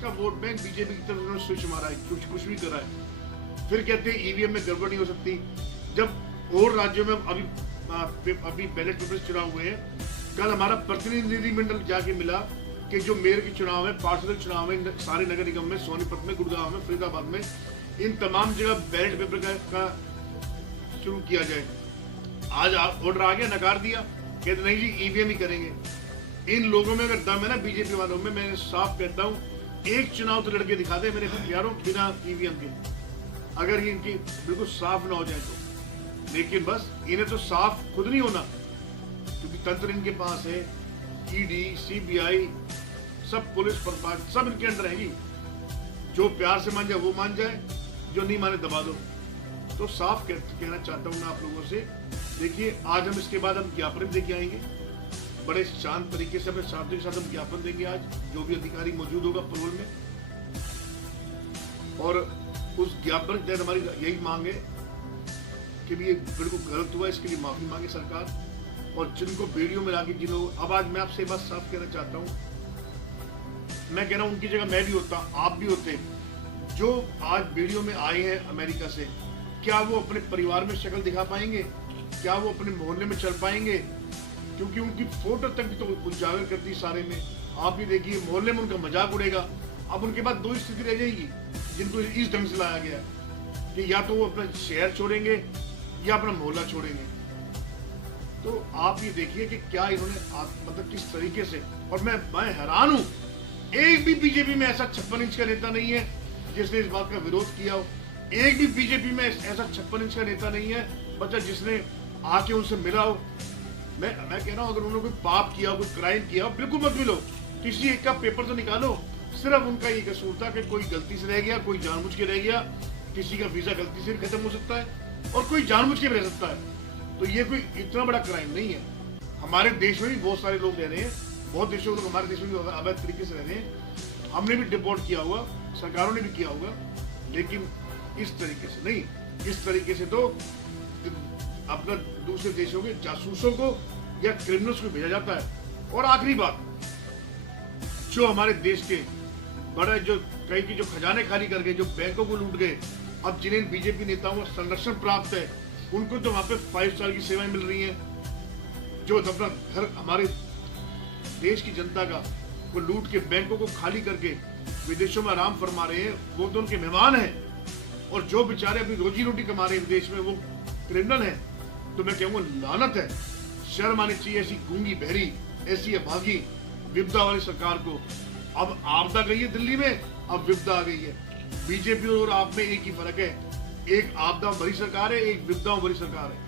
का vote bank BJP की तरफ उन्होंने स्विच मारा है, कुछ भी करा है। फिर कहते हैं ईवीएम में गड़बड़ नहीं हो सकती, जब और राज्यों में अभी बैलेट पेपर्स चुनाव हुए हैं। कल हमारा प्रतिनिधिमंडल जाके मिला कि जो मेयर के चुनाव है, पार्षद चुनाव है, सारे नगर निगम में, सोनीपत में, गुड़गांव में, फरीदाबाद में, इन तमाम जगह बैलेट पेपर का शुरू किया जाए। आज ऑर्डर आ गया, नकार दिया, कहते नहीं जी ईवीएम ही करेंगे। इन लोगों में अगर दम है ना, बीजेपी वालों में, मैं साफ कहता हूँ, एक चुनाव तो लड़के दिखा दे मेरे यारों बिना ईवीएम के, अगर ये इनकी बिल्कुल साफ ना हो जाए तो। लेकिन बस इन्हें तो साफ खुद नहीं होना, क्योंकि तंत्र इनके पास है, ईडी, सीबीआई, सब पुलिस प्रशासन सब इनके अंडर रहेगी। जो प्यार से मान जाए वो मान जाए, जो नहीं माने दबा दो। तो साफ कहना चाहता हूँ मैं आप लोगों से, देखिए आज हम इसके बाद हम ज्ञापन देके आएंगे, बड़े शांत तरीके से अपने साथियों के साथ हम ज्ञापन देंगे आज, जो भी अधिकारी मौजूद होगा परोल में। और उस ज्ञापन के तहत हमारी यही मांग है कि भी ये बिल्कुल गलत हुआ, इसके लिए माफी मांगे सरकार। और जिनको वीडियो में लाके जिन्हों, अब आज मैं आपसे बस साफ कहना चाहता हूँ, मैं कह रहा हूँ उनकी जगह मैं भी होता, आप भी होते, जो आज वीडियो में आए हैं अमेरिका से, क्या वो अपने परिवार में शक्ल दिखा पाएंगे? क्या वो अपने मोहल्ले में चल पाएंगे? क्योंकि उनकी फोटो तक भी तो उजागर करती सारे में। आप भी देखिए मोहल्ले में उनका मजाक उड़ेगा। अब उनके पास दो स्थिति रह जाएगी जिनको इस ढंग से लाया गया कि या तो वो अपना शहर छोड़ेंगे या अपना मोहल्ला छोड़ेंगे। तो आप ये देखिए कि क्या इन्होंने मतलब किस तरीके से, और मैं हैरान हूं, एक भी बीजेपी में ऐसा 56 इंच का नेता नहीं है जिसने इस बात का विरोध किया हो। एक भी बीजेपी में ऐसा 56 इंच का नेता नहीं है बच्चा जिसने आके उनसे मिला हो। मैं कह रहा हूं, अगर उन्होंने कोई पाप किया हो, कोई क्राइम किया हो, बिल्कुल मत मिलो, किसी एक का पेपर तो निकालो। सिर्फ उनका ये कसूर था कि कोई गलती से रह गया, कोई जानबूझ के रह गया, किसी का वीजा गलती से खत्म हो सकता है और कोई जानबूझ के रह सकता है। तो ये कोई इतना बड़ा क्राइम नहीं है। हमारे देश में भी बहुत सारे लोग रह रहे हैं, बहुत देशों के लोग हमारे देश में भी अवैध तरीके से रह रहे हैं। हमने भी डिपोर्ट किया होगा, सरकारों ने भी किया होगा, लेकिन इस तरीके से नहीं। इस तरीके से तो अपना दूसरे देशों के जासूसों को या क्रिमिनल्स को भेजा जाता है। और आखिरी बात, जो हमारे देश के बड़े जो कई की जो खजाने खाली कर गए, जो बैंकों को लूट गए, अब जिन्हें बीजेपी नेताओं को संरक्षण प्राप्त है, उनको तो वहां पे 5 स्टार की सेवाएं मिल रही हैं। जो अपना घर हमारे देश की जनता का वो लूट के बैंकों को खाली करके विदेशों में आराम फरमा रहे हैं, वो तो उनके मेहमान हैं। और जो बेचारे अपनी रोजी रोटी कमा रहे हैं विदेश में, वो क्रिमिनल हैं। तो मैं कहूँगा लानत है, शर्म आनी चाहिए ऐसी गूंगी बहरी, ऐसी अभागी विपदा वाली सरकार को। अब आपदा गई है दिल्ली में, अब विपदा आ गई है। बीजेपी और आप में एक ही फर्क है, एक आपदा भरी सरकार है, एक विपदा भरी सरकार है।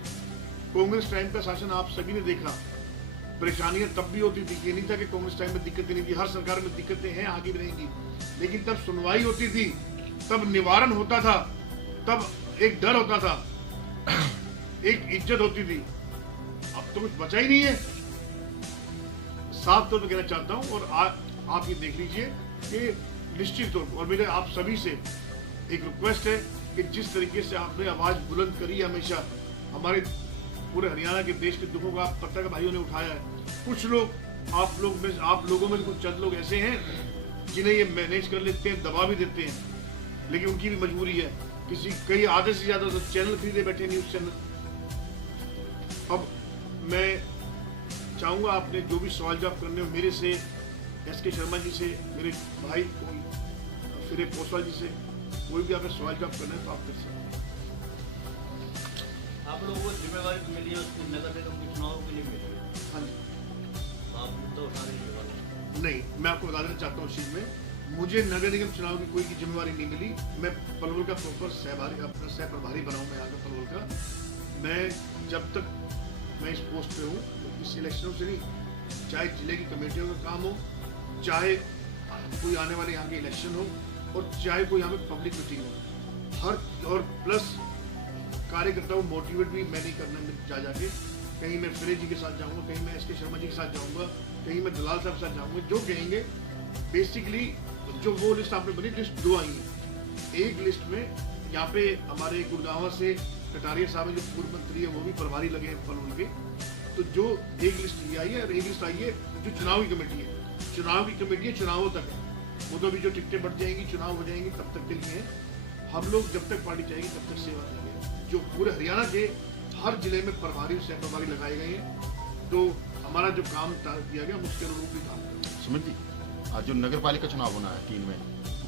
कांग्रेस टाइम का शासन आप सभी ने देखा, परेशानियां तब भी होती थी। ये नहीं था कि कांग्रेस टाइम में दिक्कतें नहीं थी, हर सरकार में दिक्कतें हैं, आगे भी रहेंगी, लेकिन तब सुनवाई होती थी, तब निवारण होता था, तब एक डर होता था, एक इज्जत होती थी। अब तो कुछ बचा ही नहीं है। साफ तौर पर कहना चाहता हूं, और आप ये देख लीजिए कि निश्चित तौर पर, और मेरे आप सभी से एक रिक्वेस्ट है कि जिस तरीके से आपने आवाज बुलंद करी है हमेशा, हमारे पूरे हरियाणा के देश के दुखों का पत्रकार भाइयों ने उठाया है। कुछ लोग आप लोगों में कुछ चंद लोग ऐसे हैं जिन्हें ये मैनेज कर लेते हैं, दबा भी देते हैं, लेकिन उनकी भी मजबूरी है। कई आधे से ज्यादा तो चैनल खरीदे बैठे, न्यूज चैनल। अब मैं चाहूंगा आपने जो भी सवाल जवाब करने हो मेरे से, एस.के. शर्मा जी से, मेरे भाई फिर पोसवाल जी से, कोई भी आपने सवाल जवाब करना है तो आप कर सकते हैं। आप लोगों को जिम्मेवारी तो मिली है उसकी नगर निगम के चुनाव के लिए मिली है। हाँ जी। आप मुद्दा उठा रहे नहीं, मैं आपको बता देना चाहता हूँ इस चीज में, मुझे नगर निगम चुनाव की कोई जिम्मेवारी नहीं मिली। मैं पलवल का प्रॉपर सह प्रभारी बना हूँ। मैं यहाँ का पलवल का, मैं जब तक मैं इस पोस्ट पे हूँ, इस इलेक्शनों से नहीं, चाहे जिले की कमेटियों का काम हो, चाहे कोई आने वाले यहाँ के इलेक्शन हो, और चाहे कोई यहाँ पे पब्लिक मीटिंग हो, हर और प्लस कार्यकर्ताओं को मोटिवेट भी मैं नहीं करना जाके। कहीं मैं फिरे जी के साथ जाऊँगा, कहीं मैं एस.के. शर्मा जी के साथ जाऊँगा, कहीं मैं दलाल साहब के साथ जाऊँगा। जो कहेंगे बेसिकली, जो वो लिस्ट आपने बनी, लिस्ट 2 आई है। एक लिस्ट में यहाँ पे हमारे गुड़गांव से कटारिया साहब जो पूर्व मंत्री है, वो भी प्रभारी लगे हैं पलवल के। तो जो एक लिस्ट ये आई है, और एक लिस्ट आई है जो चुनाव की कमेटी है। चुनाव की कमेटी है, चुनावों तक है, वो तो अभी जो टिकटें बढ़ जाएंगी, चुनाव हो जाएंगी, तब तक के लिए हैं। हम लोग जब तक पार्टी चाहेगी तब तक सेवा देंगे। जो पूरे हरियाणा के हर जिले में प्रभारी सह प्रभारी लगाए गए हैं, तो हमारा जो काम दिया गया हम उसके अनुरूप भी काम करेंगे। सुमित जी, आज जो नगर पालिका चुनाव होना है 3 में,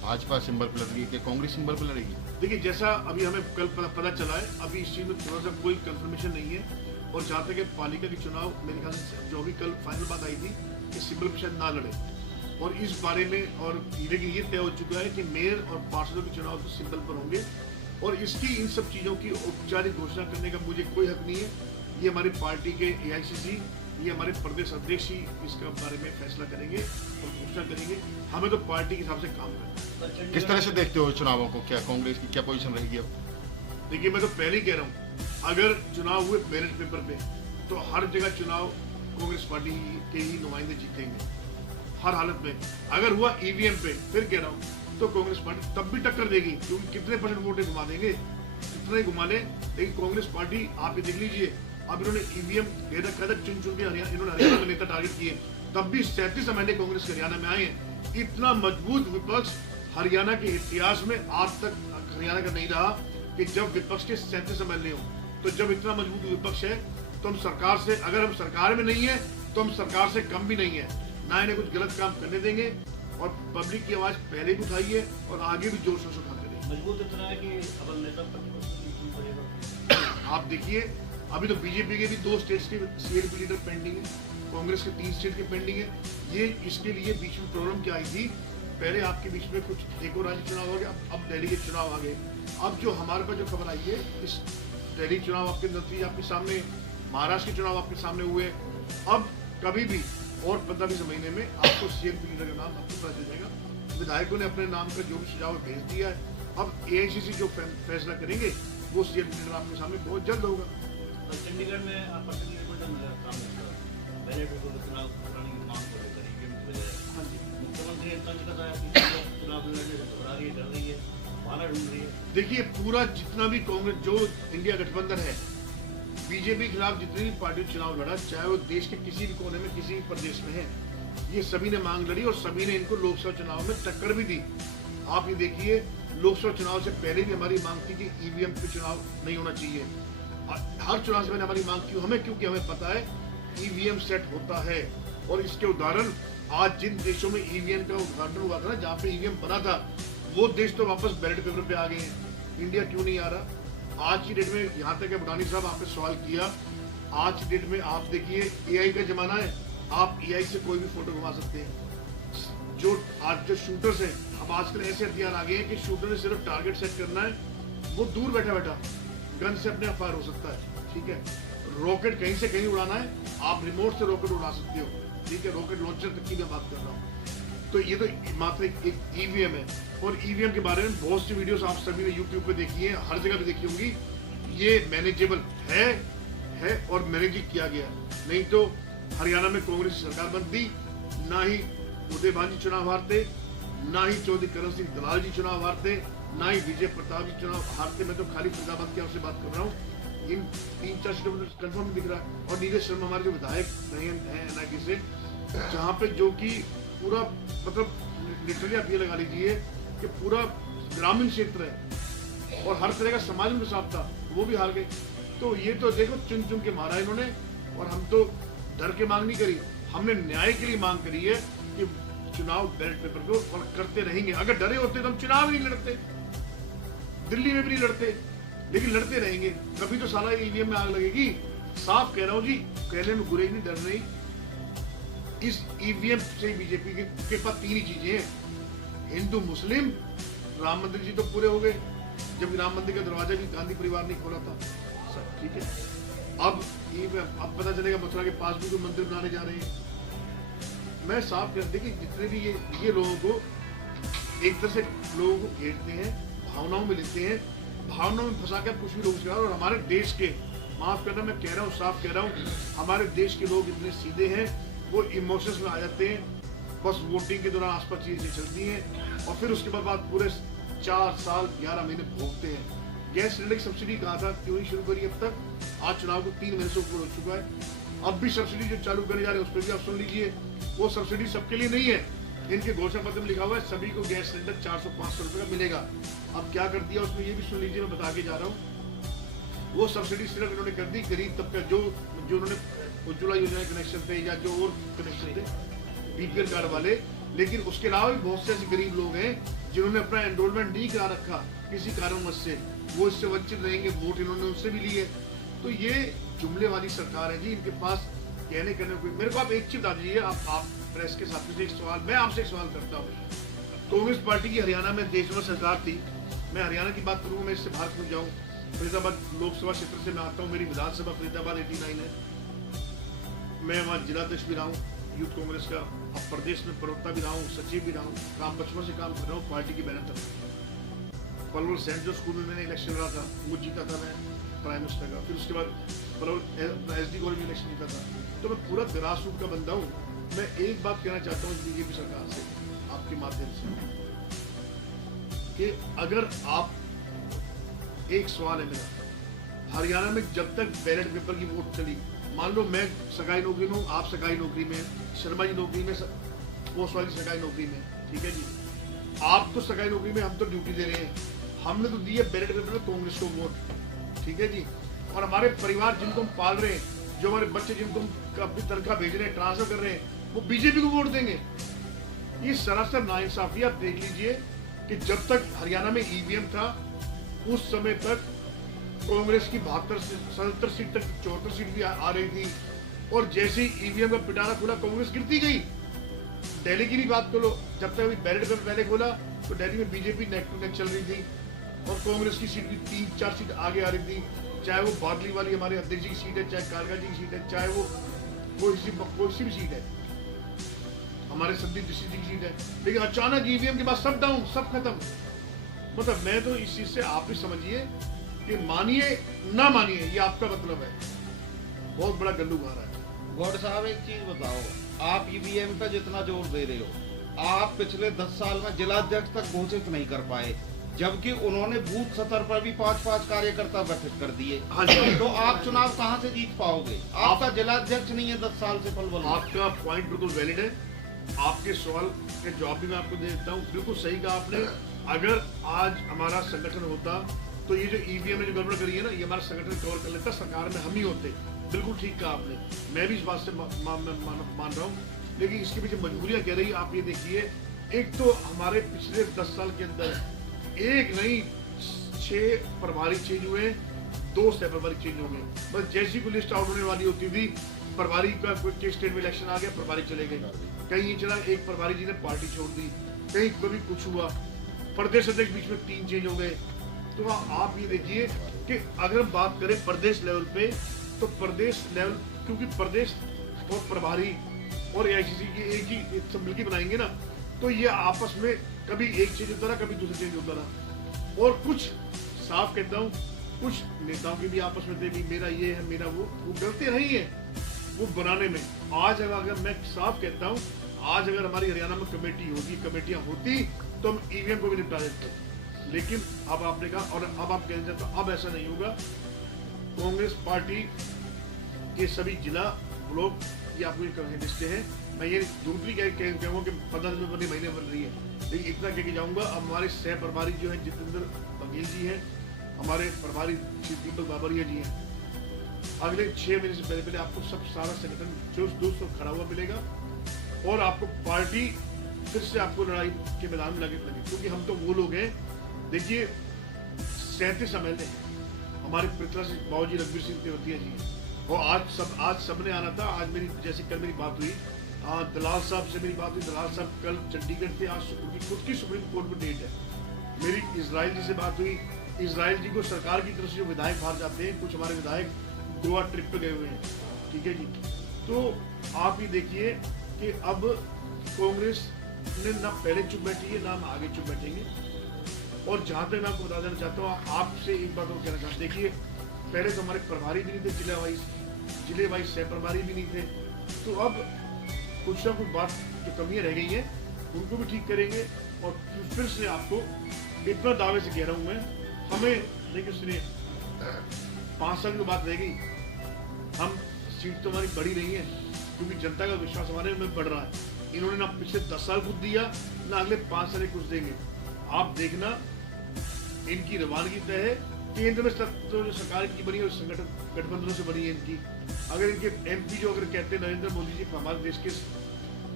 भाजपा सिंबल पर लड़ेगी कि कांग्रेस सिंबल पर लड़ेगी? देखिए, जैसा अभी हमें कल पता चला है, अभी इस चीज में थोड़ा सा कोई कंफर्मेशन नहीं है। और जहाँ तक पालिका के चुनाव, मेरे ख्याल से जो भी कल फाइनल बात आई थी कि सिंबल पर शायद ना लड़े, और इस बारे में और लेकिन ये तय हो चुका है कि मेयर और पार्षदों के चुनाव तो सिंबल पर होंगे। और इसकी इन सब चीज़ों की औपचारिक घोषणा करने का मुझे कोई हक नहीं है। ये हमारी पार्टी के AICC, ये हमारे प्रदेश अध्यक्ष ही इसके बारे में फैसला करेंगे और घोषणा करेंगे। हमें तो पार्टी के हिसाब से काम करना है। किस तरह से देखते हो चुनावों को? क्या कांग्रेस की क्या पोजीशन रहेगी अब? देखिए, मैं तो पहले ही कह रहा हूँ, अगर चुनाव हुए बैलेट पेपर पे तो हर जगह चुनाव कांग्रेस पार्टी के ही नुमाइंदे जीतेंगे, हर हालत में। अगर हुआ EVM पे, फिर कह रहा हूँ, तो कांग्रेस पार्टी तब भी टक्कर देगी, क्योंकि कितने % वोटें घुमा देंगे, कितने घुमा ले। लेकिन कांग्रेस पार्टी, आप ये देख लीजिए, अब इन्होंने EVM दे रखा था, चुन चुन के इन्होंने हरियाणा में नेता टारगेट किए, तब भी 37 MLA कांग्रेस के हरियाणा में आए हैं। इतना मजबूत विपक्ष हरियाणा के इतिहास में आज तक हरियाणा का नहीं रहा कि जब विपक्ष के 37 MLA हो। तो जब इतना मजबूत विपक्ष है, तो हम सरकार से, अगर हम सरकार में नहीं है तो हम सरकार से कम भी नहीं है, ना इन्हें कुछ गलत काम करने देंगे। और पब्लिक की आवाज पहले भी उठाई है और आगे भी जोर शोर से उठाते रहेंगे। मजबूत इतना है कि अब नेता प्रतिपक्ष पड़ेगा। आप देखिए, अभी तो बीजेपी के भी 2 स्टेट्स के CLP लीडर पेंडिंग है, कांग्रेस के 3 स्टेट के पेंडिंग है। ये इसके लिए बीच में प्रॉब्लम क्या आई थी, पहले आपके बीच में कुछ एक और राज्य चुनाव हो गया, अब दिल्ली के चुनाव आ गए। अब जो हमारे पास जो खबर आई है, इस दिल्ली चुनाव आपके नतीजे आपके सामने, महाराष्ट्र के चुनाव आपके सामने हुए। अब कभी भी और 15-20 महीने में आपको CLP लीडर का नाम आपको पता चल जाएगा। विधायकों ने अपने नाम का जो भी सुझाव भेज दिया है। अब AICC जो फैसला करेंगे वो CLP लीडर आपके सामने बहुत जल्द होगा। और चंडीगढ़ में आप प्रतिनिधिमंडल में काम करता है, बैलेट पेपर चुनाव कराने की मांग को लेकर EVM की वजह। हाँ जी, मुख्यमंत्री इतना कहता है कि चुनाव लड़ने से घबरा रही है, डर रही है, बहाना ढूंढ रही है। देखिए, पूरा जितना भी कांग्रेस जो इंडिया गठबंधन है, बीजेपी के खिलाफ जितनी भी पार्टी चुनाव लड़ा, चाहे वो देश के किसी भी कोने में किसी भी प्रदेश में है, ये सभी ने मांग लड़ी और सभी ने इनको लोकसभा चुनाव में टक्कर भी दी। आप ये देखिए, लोकसभा चुनाव से पहले भी हमारी मांग थी कि EVM पे चुनाव नहीं होना चाहिए। हर चुनाव से मैंने हमारी मांग की, हमें क्योंकि हमें पता है EVM सेट होता है। और इसके उदाहरण, आज जिन देशों में EVM का उद्घाटन हुआ था ना, जहाँ पे EVM बना था, वो देश तो वापस बैलेट पेपर पे आ गए हैं। इंडिया क्यों नहीं आ रहा? आज की डेट में, यहाँ तक बुढ़ानी साहब आपने सवाल किया, आज की डेट में आप देखिए AI का जमाना है, आप AI से कोई भी फोटो घुमा सकते हैं। जो आज जो शूटर्स हैं, अब आजकल ऐसे हथियार आ गए हैं कि शूटर ने सिर्फ टारगेट सेट करना है, वो दूर बैठा बैठा गन से अपने फायर हो सकता है, ठीक है। रॉकेट कहीं से कहीं उड़ाना है, आप रिमोट से रॉकेट उड़ा सकते हो, ठीक है। रॉकेट लॉन्चर तक की मैं बात कर रहा हूँ। तो ये तो मात्र एक EVM है। और EVM के बारे में बहुत सी वीडियोस आप सभी ने YouTube पे देखी है, हर जगह भी देखी होंगी। ये मैनेजेबल है और मैनेज किया गया। नहीं तो हरियाणा में कांग्रेस की सरकार बनती, ना ही उदय भान जी चुनाव हारते, ना ही चौधरी करण सिंह दलाल जी चुनाव हारते, ना ही विजय प्रताप जी चुनाव हारते। मैं तो खाली फरीदाबाद की आपसे बात कर रहा हूँ। इन 3-4 सीटों में कंफर्म दिख रहा है। और नीरज शर्मा हमारे जो विधायक हैं NIT से, जहाँ पे जो कि पूरा मतलब लिटरली आप ये लगा लीजिए कि पूरा ग्रामीण क्षेत्र है और हर तरह का समाज में साथ था, वो भी हार गए। तो ये तो देखो, चुन चुन के मारा इन्होंने। और हम तो डर के मांग नहीं करी, हमने न्याय के लिए मांग करी है कि चुनाव बैलेट पेपर पे और करते रहेंगे। अगर डरे होते तो हम चुनाव ही नहीं लड़ते, दिल्ली में भी नहीं लड़ते, लेकिन लड़ते रहेंगे। कभी तो साला EVM में आग लगेगी। साफ कह रहा हूँ जी, कहने में गुरेज नहीं, डर नहीं। इस EVM से बीजेपी के पास 3 ही चीजें हैं, हिंदू मुस्लिम। राम मंदिर जी तो पूरे हो गए, जबकि राम मंदिर का दरवाजा भी गांधी परिवार ने खोला था, सब ठीक है। अब पता चलेगा मथुरा के पास भी कोई मंदिर बनाने जा रहे हैं। मैं साफ कर दे कि जितने भी ये लोगों को एक तरह से लोगों को घेरते हैं, भावनाओं में लेते हैं, भावनाओं में फंसा कर कुछ भी लोग। और हमारे देश के, माफ करना मैं कह रहा हूँ, साफ कह रहा हूँ, हमारे देश के लोग इतने सीधे हैं, वो इमोशंस में आ जाते हैं। बस वोटिंग के दौरान आसपास चीजें चलती हैं और फिर उसके बाद पूरे 4 साल 11 महीने भोगते हैं। गैस सिलेंडर की सब्सिडी कहा था, क्यों नहीं शुरू करी अब तक? आज चुनाव को 3 महीने से ऊपर हो चुका है। अब भी सब्सिडी जो चालू करने जा रहे हैं उस पर भी आप सुन लीजिए, वो सब्सिडी सबके लिए नहीं है, इनके घोषणा पत्र में लिखा हुआ है सभी को गैस सिलेंडर 400-500 रुपए का मिलेगा। अब क्या कर दिया उसमें ये भी सुन लीजिए, मैं बता के जा रहा हूँ। वो सब्सिडी सिर्फ इन्होंने कर दी गरीब तबका, जो उन्होंने उज्ज्वला योजना के कनेक्शन थे या जो और कनेक्शन थे बीपीएल कार्ड वाले, लेकिन उसके अलावा भी बहुत से ऐसे गरीब लोग हैं जिन्होंने अपना एनरोलमेंट नहीं करा रखा किसी कारणवश से, वो इससे वंचित रहेंगे। वोट इन्होंने उनसे भी लिए। तो ये जुमले वाली सरकार है जी, इनके पास कहने करने को। मेरे को आप एक चीज बता दीजिए, आप प्रेस के साथ एक सवाल, मैं आपसे एक सवाल करता हूँ। कांग्रेस पार्टी की हरियाणा में देश में सरकार थी, मैं हरियाणा की बात करूँ, मैं इससे बाहर क्यों जाऊँ। फरीदाबाद लोकसभा क्षेत्र से मैं आता हूँ, मेरी विधानसभा फरीदाबाद 89 है। मैं वहाँ जिलाध्यक्ष भी रहा हूँ यूथ कांग्रेस का, अब प्रदेश में प्रवक्ता भी रहा हूँ, सचिव भी रहा हूँ, काम बचपन से काम कर रहा हूँ पार्टी की बैनर तक। पलवल सेंट जो स्कूल में मैंने इलेक्शन लड़ा था वो जीता था मैं प्राइम मिनिस्टर का, फिर उसके बाद पलवल SD कॉलेज में इलेक्शन जीता था। तो मैं पूरा ग्रास रूट का बंदा हूँ। मैं एक बात कहना चाहता हूँ बीजेपी सरकार से आपके माध्यम से कि अगर आप, एक सवाल है मेरा, हरियाणा में जब तक बैलेट पेपर की वोट चली, मान लो मैं सरकारी नौकरी में हूँ, आप सरकारी नौकरी में, शर्मा जी नौकरी में, पोस्ट वाली सरकारी नौकरी में, ठीक है जी, आप तो सरकारी नौकरी में, हम तो ड्यूटी दे रहे हैं, हमने तो दी है बैलेट पेपर में कांग्रेस को वोट, ठीक है जी। और हमारे परिवार जिनको हम पाल रहे हैं, जो हमारे बच्चे जिनको हम अपनी तनख्वाह भेज रहे हैं, ट्रांसफर कर रहे हैं, वो बीजेपी को वोट देंगे। ये सरासर नाइंसाफी। आप देख लीजिए कि जब तक हरियाणा में EVM था उस समय तक कांग्रेस की 72-77 सीट तक, 74 सीट भी आ रही थी, और जैसे ही EVM का पिटारा खुला कांग्रेस गिरती गई। दिल्ली की भी बात करो, जब तक अभी बैलेट पेपर पहले खोला तो दिल्ली में बीजेपी नेक टू नेक चल रही थी और कांग्रेस की सीट भी 3-4 सीट आगे आ रही थी, चाहे वो बादली वाली हमारे अध्यक्ष जी की सीट है, चाहे कालका जी की सीट है, चाहे वो कोई सी भी सीट है, हमारे संदीप ऋषि जी की सीट है। लेकिन अचानक EVM के बाद सब डाउन, सब खत्म। मतलब मैं तो इस चीज से आप भी समझिए कि मानिए ना मानिए, ये आपका मतलब है, बहुत बड़ा गल्लू मारा है। गौड़ साहब एक चीज बताओ, आप EVM पे जितना जोर दे रहे हो, आप पिछले 10 साल में जिलाध्यक्ष तक घोषित नहीं कर पाए, जबकि उन्होंने बूथ स्तर पर भी 5-5 कार्यकर्ता गठित कर दिए। हाँ जी। तो आप चुनाव कहां से जीत पाओगे? आपका जिलाध्यक्ष नहीं है 10 साल से पलवल। आपका पॉइंट बिल्कुल वैलिड है, आपके सवाल के जवाब भी मैं आपको दे देता हूँ। बिल्कुल सही कहा आपने। अगर आज हमारा संगठन होता तो ये जो EVM में जो गड़बड़ करी है ना, ये हमारा संगठन कवर कर लेता, सरकार में हम ही होते। बिल्कुल ठीक कहा आपने, मैं भी इस बात से मान रहा हूँ। लेकिन इसके पीछे मजबूरियां क्या रही आप ये देखिए। एक तो हमारे पिछले 10 साल के अंदर एक नहीं 6 प्रभारी चेंज हुए, 2 सह प्रभारी चेंज हो गए। बस जैसी कोई लिस्ट आउट होने वाली होती थी, प्रभारी का कोई स्टेट में इलेक्शन आ गया, प्रभारी चले गए। कहीं ये चला, एक प्रभारी जी ने पार्टी छोड़ दी, कहीं कभी कुछ हुआ, प्रदेश अध्यक्ष बीच में 3 चेंज हो गए। तो आप ये देखिए कि अगर हम बात करें प्रदेश लेवल पे, तो प्रदेश लेवल, क्योंकि प्रदेश और प्रभारी और AICC की एक ही सब मिलकर बनाएंगे ना, तो ये आपस में कभी एक चेंज होता रहा, कभी दूसरा चेंज होता रहा। और कुछ साफ कहता हूँ, कुछ नेताओं के भी आपस में थे भी, मेरा ये है मेरा वो डरते नहीं है वो बनाने में। आज अगर मैं साफ कहता हूँ, आज अगर हमारी हरियाणा में कमेटियां होती तो हम EVM को भी निपटा देते। लेकिन अब आपने कहा, और अब आप कहना चाहते हो, अब ऐसा नहीं होगा। कांग्रेस पार्टी के सभी जिला ब्लॉक ये आपको लिस्टें हैं। मैं ये झूठ भी कहूँगा कि 15 दिन में महीने बन रही है, लेकिन इतना कह के जाऊँगा। अब हमारे सह प्रभारी जो है जितेंद्र बघेल जी हैं, हमारे प्रभारी श्री दीपक बाबरिया जी हैं। अगले 6 महीने से पहले आपको सब सारा संगठन जो दोस्तों खड़ा हुआ मिलेगा, और आपको पार्टी फिर से आपको लड़ाई के मैदान में लगे, क्योंकि हम तो वो लोग हैं। देखिए 37 MLA हमारे पृथ्वी बाबूजी रघुवीर सिंह तेवतिया जी हैं, और आज सबने आना था। आज मेरी जैसे कल मेरी बात हुई, दलाल साहब से मेरी बात हुई, दलाल साहब कल चंडीगढ़ थे, आज उनकी खुद की सुप्रीम कोर्ट में डेट है। मेरी इजराइल जी से बात हुई, इजराइल जी को सरकार की तरफ से जो विधायक बाहर जाते हैं, कुछ हमारे विधायक गोवा ट्रिप पे गए हुए हैं, ठीक है जी। तो आप ये देखिए कि अब कांग्रेस ने ना पहले चुप बैठी है, ना हम आगे चुप बैठेंगे। और जहां तक मैं आपको बता देना चाहता हूँ, आपसे एक बात और कहना चाहता हूँ। देखिए पहले तो हमारे प्रभारी भी नहीं थे, जिले वाइज सह प्रभारी भी नहीं थे। तो अब कुछ ना कुछ बात जो कमियां रह गई हैं उनको भी ठीक करेंगे। और फिर से आपको इतना दावे से कह रहा हूँ मैं, हमें देखिए सुनिए, 5 साल की बात रह गई, हम सीट तो हमारी बढ़ी नहीं है, क्योंकि जनता का विश्वास हमारे में बढ़ रहा है। इन्होंने ना पिछले 10 साल कुछ दिया, ना अगले 5 साल कुछ देंगे। आप देखना, इनकी रवानगी तय है। केंद्र में तो जो सरकार इनकी बनी है संगठन गठबंधनों से बनी है इनकी। अगर इनके MP जो अगर कहते हैं नरेंद्र मोदी जी हमारे देश के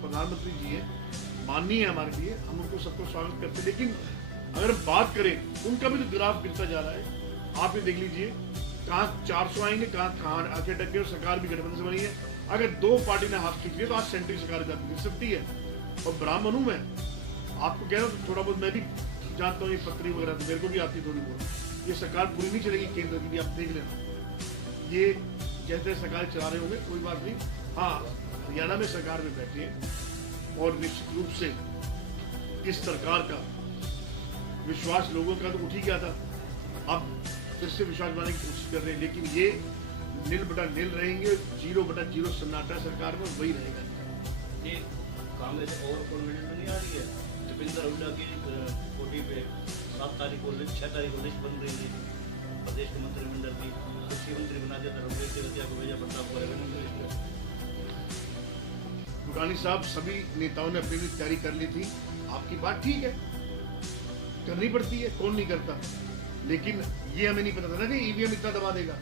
प्रधानमंत्री जी हैं, माननीय है हमारे लिए, हम उनको सबको स्वागत करते हैं, लेकिन अगर बात करें उनका भी तो ग्राफ गिरता जा रहा है। आप ये देख लीजिए, कहाँ 400 आएंगे, कहाँ आगे टक्के, और सरकार भी गठबंधन से बनी है। अगर दो पार्टी ने हाथ खींच लिया तो आज सेंट्रल सरकार गिर सकती है। और ब्राह्मण हूं मैं, आपको कह रहा हूँ, थोड़ा बहुत मैं भी जानता हूँ ये पत्री वगैरह, तो मेरे को भी आती थोड़ी बहुत। ये सरकार पूरी नहीं चलेगी केंद्र की भी, आप देख लेना। ये जैसे सरकार चला रहे होंगे कोई बात नहीं। हाँ, हरियाणा में सरकार में बैठे हैं और निश्चित रूप से इस सरकार का विश्वास लोगों का तो उठ ही गया था, अब फिर से विश्वास बनाने की कोशिश कर रहे हैं। लेकिन ये नील बटा नील रहेंगे, 0/0 सन्नाटा सरकार में वही रहेगा। ये कांग्रेस और कॉन्फिडेंस नहीं आ रही है। दीपेंद्र हुड्डा की कोठी पे 7 तारीख को 6 तारीख को लिस्ट बन रही थी प्रदेश के मंत्रिमंडल की, कृषि मंत्री बना दिया था रघुवीर तेवतिया को, भेजा प्रताप को रेवेन्यू मिनिस्टर। दुकानी साहब, सभी नेताओं ने अपनी तैयारी कर ली थी। आपकी बात ठीक है, करनी पड़ती है, कौन नहीं करता। लेकिन ये हमें नहीं पता था ना कि EVM इतना दबा देगा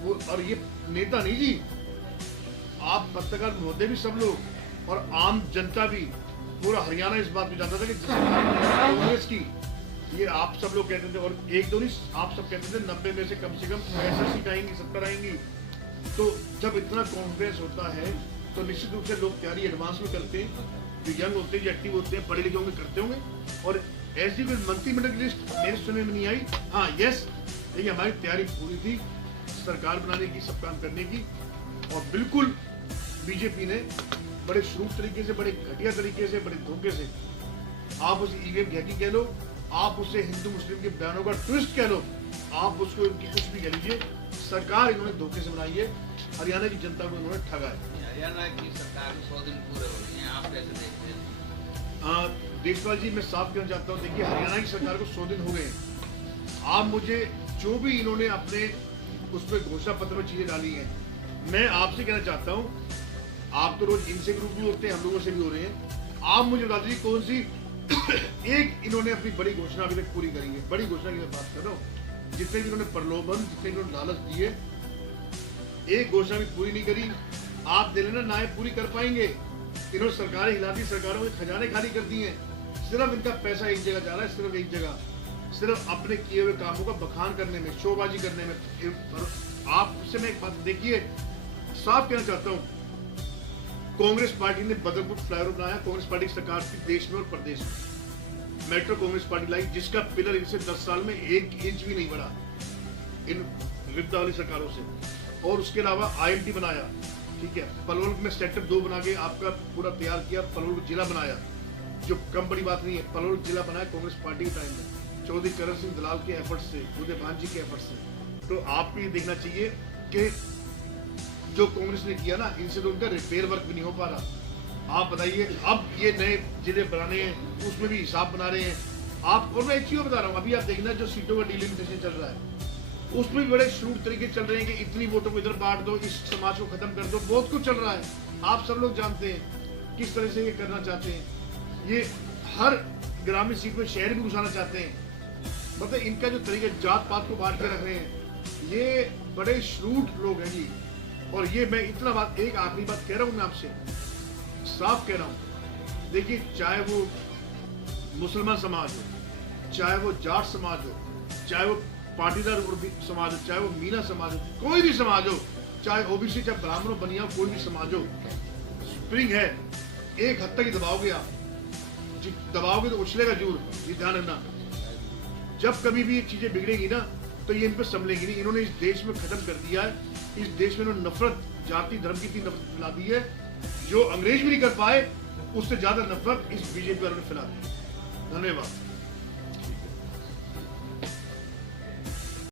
वो। और ये नेता नहीं जी, आप पत्रकार महोदय भी, सब लोग और आम जनता भी, पूरा हरियाणा इस बात को जानता था कि कांग्रेस की, ये आप सब लोग कहते थे, और एक दो नहीं, आप सब कहते थे 90 में से कम 65 सीट आएंगी, 70 आएंगी। तो जब इतना कॉन्फिडेंस होता है तो निश्चित रूप से लोग तैयारी एडवांस में करते हैं, जो यंग होते हैं, जो एक्टिव होते हैं, पढ़े लिखे होंगे, करते होंगे। और ऐसी कोई मंत्रिमंडल की लिस्ट मेरे सुनने में नहीं आई। हाँ यस, लेकिन हमारी तैयारी पूरी थी सरकार बनाने की, सब काम करने की। और बिल्कुल बीजेपी ने बड़े श्रूप तरीके से, बड़े घटिया तरीके से, बड़े धोखे से, आप उसे EVM हैकिंग कह लो, आप उसे हिंदू मुस्लिम के बयानों का ट्विस्ट कह लो, आप उसको इनकी कुछ भी कह लीजिए, सरकार इन्होंने धोखे से बनाई है। हरियाणा की जनता को इन्होंने ठगा है। हरियाणा की सरकार में 100 दिन पूरे हो रहे हैं, आप कैसे देखते हैं? देशपाल जी, मैं साफ कहना चाहता हूँ, देखिए हरियाणा की सरकार को 100 दिन हो गए हैं। आप मुझे जो भी इन्होंने अपने उस पर घोषणा पत्र में चीजें डाली हैं, मैं आपसे कहना चाहता हूँ, आप तो रोज इनसे भी रूबरू होते हैं, हम लोगों से भी हो रहे हैं, आप मुझे बता दीजिए कौन सी एक इन्होंने अपनी बड़ी घोषणा अभी तक पूरी करी है। बड़ी घोषणा की मैं बात कर रहा हूँ, जितने भी इन्होंने प्रलोभन, जितने इन्होंने लालच दिए, एक घोषणा भी पूरी नहीं करी। आप दे लेना ना पूरी कर पाएंगे। इन्होंने सरकारें हिला दी, सरकारों के खजाने खाली कर दिए हैं। सिर्फ इनका पैसा एक जगह जा रहा है, सिर्फ एक जगह, सिर्फ अपने किए हुए कामों का बखान करने में, शोबाजी करने में। आपसे मैं एक बात देखिए, साफ कहना चाहता हूँ, कांग्रेस पार्टी ने बदरपुर फ्लाईओवर बनाया, कांग्रेस पार्टी की सरकार थी देश में और प्रदेश में। मेट्रो कांग्रेस पार्टी लाई, जिसका पिलर इनसे 10 साल में 1 इंच भी नहीं बढ़ा इन विपदा वाली सरकारों से। और उसके अलावा IMT बनाया, ठीक है, पलवल में सेक्टर 2 बना के आपका पूरा तैयार किया, पलवल को जिला बनाया, जो कम बड़ी बात नहीं है। पलवल जिला बनाया कांग्रेस पार्टी के टाइम में, चौधरी करण सिंह दलाल के एफर्ट से, उदय भान जी के एफर्ट से। तो आपको ये देखना चाहिए कि जो कांग्रेस ने किया ना, इनसे तो उनका रिपेयर वर्क भी नहीं हो पा रहा। आप बताइए, अब ये नए जिले बनाने हैं, उसमें भी हिसाब बना रहे हैं आप। और मैं एक चीज बता रहा हूँ, अभी आप देखना जो सीटों का डिलिमिटेशन चल रहा है, उसमें भी बड़े श्रूट तरीके चल रहे हैं कि इतनी वोटों को इधर बांट दो, इस समाज को खत्म कर दो, बहुत कुछ चल रहा है। आप सब लोग जानते हैं किस तरह से ये करना चाहते हैं। ये हर ग्रामीण सीट में शहर भी घुसाना चाहते हैं। मतलब इनका जो तरीका, जात पात को बांट के रख रहे हैं, ये बड़े श्रूट लोग हैं जी। और ये मैं इतना बात, एक आखिरी बात कह रहा हूँ, मैं आपसे साफ कह रहा हूँ, देखिए चाहे वो मुसलमान समाज हो, चाहे वो जाट समाज हो, चाहे वो पाटीदार समाज हो, चाहे वो मीना समाज हो, कोई भी समाज हो, चाहे OBC, चाहे ब्राह्मण हो, बनिया, कोई भी समाज हो, स्प्रिंग है, एक हद तक ही दबाओगे आप, दबाओगे तो उछलेगा जरूर, ये ध्यान रखना। जब कभी भी ये चीजें बिगड़ेगी ना, तो ये इन पर संभलेगी नहीं। इन्होंने इस देश में खत्म कर दिया है, इस देश में इन्होंने नफरत, जाति धर्म की नफरत फैला दी है, जो अंग्रेज भी नहीं कर पाए, उससे ज्यादा नफरत इस BJP वालों ने फैला दी। धन्यवाद।